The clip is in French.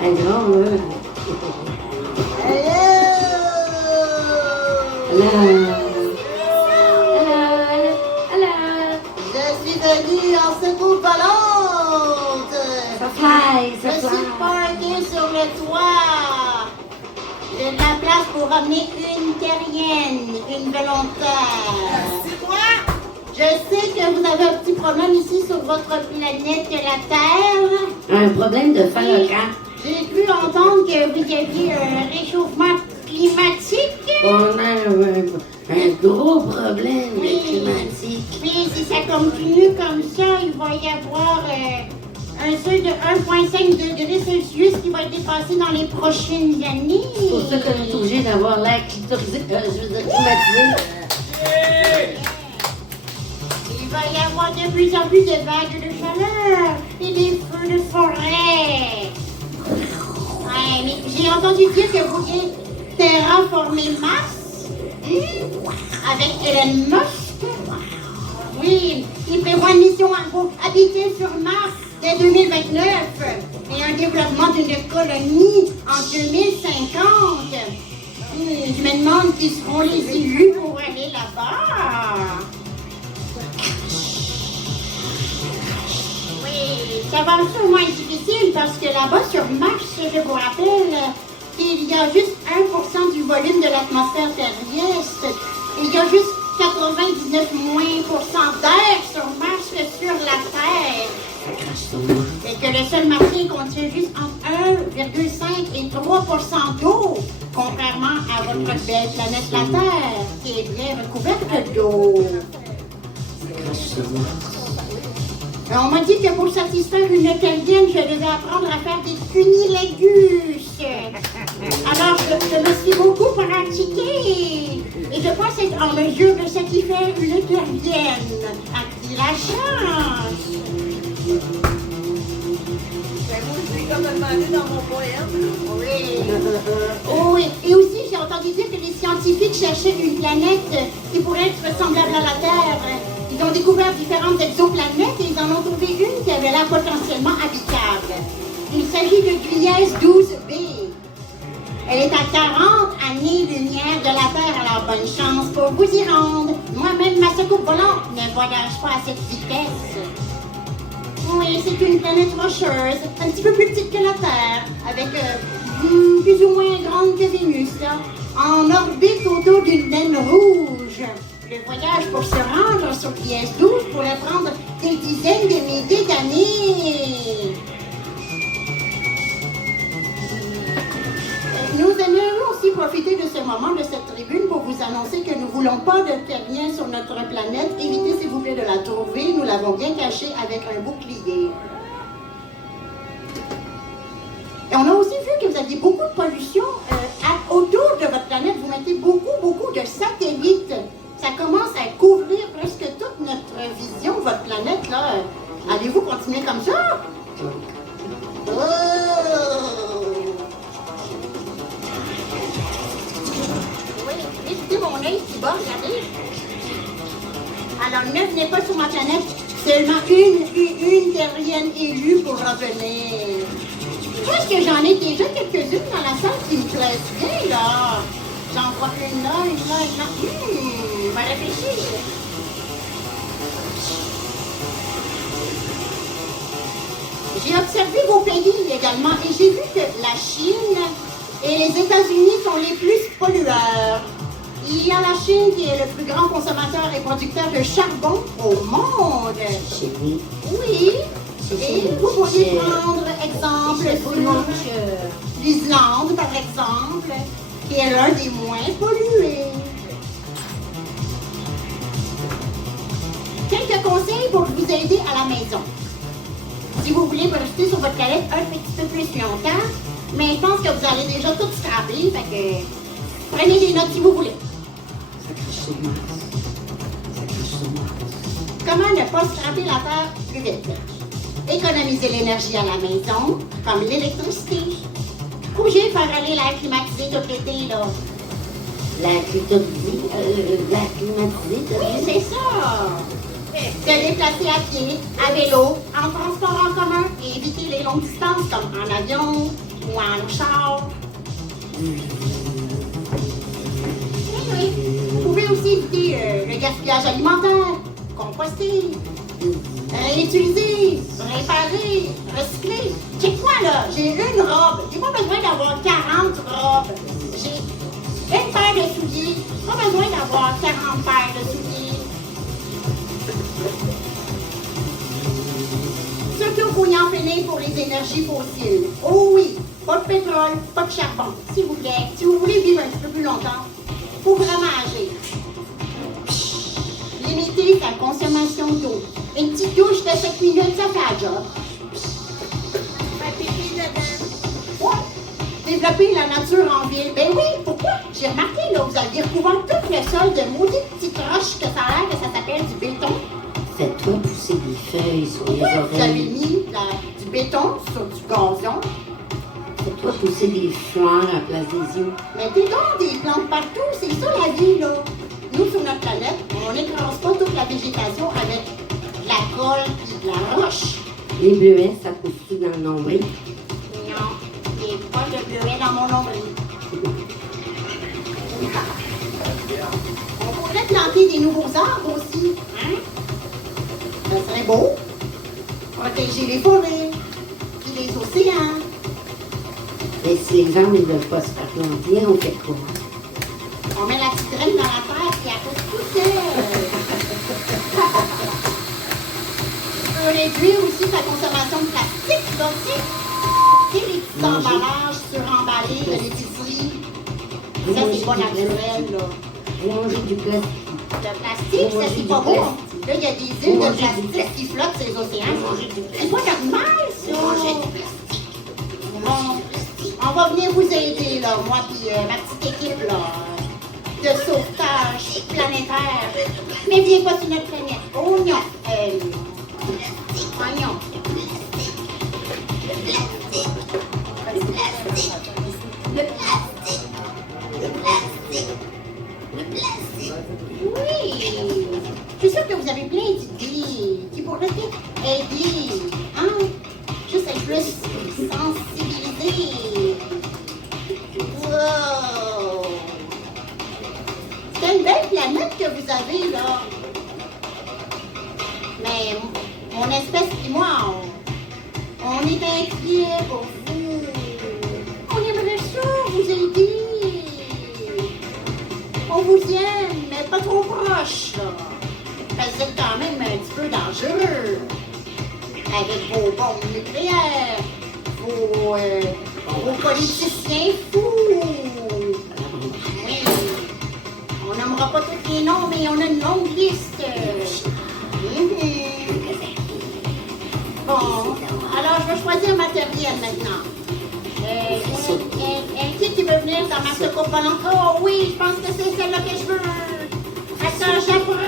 Un grand, là. Je suis venue en secours volante. Je suis parquée sur le toit. J'ai de la place pour ramener une terrienne, une volontaire. C'est moi! Je sais que vous avez un petit problème ici sur votre planète la Terre. Un problème de fin Oui. de camp. J'ai cru entendre que vous aviez un réchauffement climatique. On a un gros problème Oui. climatique. Mais si ça continue comme ça, il va y avoir un seuil de 1,5 degrés Celsius qui va être dépassé dans les prochaines années. C'est pour ça qu'on est obligé d'avoir l'air climatisé. Il va y avoir de plus en plus de vagues de chaleur et des feux de forêt. Ouais, mais j'ai entendu dire que vous vouliez terraformer Mars avec Elon Musk. Oui, il prévoit une mission pour habiter sur Mars dès 2029 et un développement d'une colonie en 2050. Je me demande qui seront les élus pour aller là-bas. Oui, ça va sûrement être difficile parce que là-bas sur Mars, je vous rappelle qu'il y a juste 1% du volume de l'atmosphère terrestre. Il y a juste 99 d'air sur Mars que sur la Terre. Et que le sol martien contient juste entre 1,5 et 3% d'eau, contrairement à votre belle planète la Terre, qui est bien recouverte d'eau. On m'a dit que pour satisfaire une Italienne, je devais apprendre à faire des cunilingus. Alors, je me suis beaucoup pratiquée. Et je pense être en mesure de satisfaire une Italienne. À qui la chance? C'est comme demandé dans mon poème. Oui. Oh, oui. Et aussi, j'ai entendu dire que les scientifiques cherchaient une planète qui pourrait être semblable à la Terre. Ils ont découvert différentes exoplanètes et ils en ont trouvé une qui avait l'air potentiellement habitable. Il s'agit de Gliese 12b. Elle est à 40 années-lumière de la Terre, alors bonne chance pour vous y rendre. Moi-même, ma soucoupe volante ne voyage pas à cette vitesse. Oui, c'est une planète rocheuse, un petit peu plus petite que la Terre, avec plus ou moins grande que Vénus, là, en orbite autour d'une naine rouge. Le voyage pour se rendre sur Gliese 12 pourrait prendre des dizaines de milliers d'années. Nous aimerions aussi profiter de ce moment de cette tribune pour vous annoncer que nous ne voulons pas de terrien sur notre planète. Évitez s'il vous plaît de la trouver. Nous l'avons bien cachée avec un bouclier. Et on a aussi vu que vous aviez beaucoup de pollution autour de votre planète. Vous mettez beaucoup de satellites. Ça commence à couvrir presque toute notre vision, votre planète, là. Allez-vous continuer comme ça? Oh! Oui, écoutez mon œil qui bat, regardez. Alors, ne venez pas sur ma planète. Seulement une terrienne élue pour revenir. Je pense que j'en ai déjà quelques-unes dans la salle qui me plaisent bien, là. J'en vois une là, une là, une là. On va réfléchir. J'ai observé vos pays également et j'ai vu que la Chine et les États-Unis sont les plus pollueurs. Il y a la Chine qui est le plus grand consommateur et producteur de charbon au monde. Chili. Oui. Et vous pourriez prendre exemple sur l'Islande, par exemple, qui est l'un des moins pollués. Quelques conseils pour vous aider à la maison. Si vous voulez rester sur votre planète un petit peu plus longtemps, mais je pense que vous allez déjà tout scraper, fait que prenez des notes si vous voulez. Ça crache sur Mars. Ça crache sur Mars. Comment ne pas scraper la Terre plus vite? Économiser l'énergie à la maison, comme l'électricité. Obligé de faire aller l'air climatisé tout l'été, là. L'air climatisé, Oui, c'est ça. Se déplacer à pied, à vélo, en transport en commun et éviter les longues distances comme en avion, ou en char. Oui. Vous pouvez aussi éviter le gaspillage alimentaire, composter, réutiliser, réparer, recycler. Check-moi là, j'ai une robe. J'ai pas besoin d'avoir 40 robes. J'ai une paire de souliers. Pas besoin d'avoir 40 paires de souliers. Surtout faut y en finir pour les énergies fossiles. Oh oui, pas de pétrole, pas de charbon, s'il vous plaît. Si vous voulez vivre un petit peu plus longtemps, faut vraiment agir. Limiter sa consommation d'eau. Une petite douche de 7 minutes, ça fait la job. Faire pipi dedans. Ouais. Développer la nature en ville. Ben oui, pourquoi? J'ai remarqué, là, vous aviez recouvert tout le sol de maudites petites roches que ça a l'air que ça s'appelle du béton. Fais-toi pousser des feuilles sur les Pourquoi vous avez oreilles. mis du béton sur du gazon? Fais-toi pousser des fleurs à la place des yeux. Mettez donc des plantes partout, c'est ça la vie, là. Nous, sur notre planète, on n'écrase pas toute la végétation avec de la colle et de la roche. Les bleuets, ça pousse-tu dans le nombril? Non, il n'y a pas de bleuet dans mon nombril. On pourrait planter des nouveaux arbres aussi, hein? Ça serait beau. Protéger les forêts, puis les océans. Mais si les gens ne veulent pas se faire planter, on fait quoi? On met la petite graine dans la terre, puis elle pousse tout seul. Tu peux réduire aussi ta consommation de plastique, là, tu sais. Tu sais, les petits Manger. emballages suremballés de l'épicerie. Ça, c'est pas naturel, là. Manger du plastique. Le plastique, ça, c'est pas bon. Là, il y a des îles de plastique qui flottent sur les océans. C'est pas normal, ça. Bon, on va venir vous aider, là, moi puis ma petite équipe, là, de sauvetage planétaire. Mais viens pas sur notre planète. Oh non. Voyons. Oui. Je suis sûre que vous avez plein d'idées qui pourraient peut-être aider, hein? Juste être plus sensibilisé. Wow! C'est une belle planète que vous avez, là. Mais mon espèce et moi, on est inquiets pour vous. On aimerait ça vous aider. On vous aime, mais pas trop proche, là. Parce que vous êtes quand même un petit peu dangereux. Avec vos bombes nucléaires, vos politiciens fous. Oui. On nommera pas tous les noms, mais on a une longue liste. Bon, alors je vais choisir matériel maintenant. Qui veut venir dans ma soucoupe volante? Oh oui, je pense que c'est celle-là que je veux. Attends, j'apprends.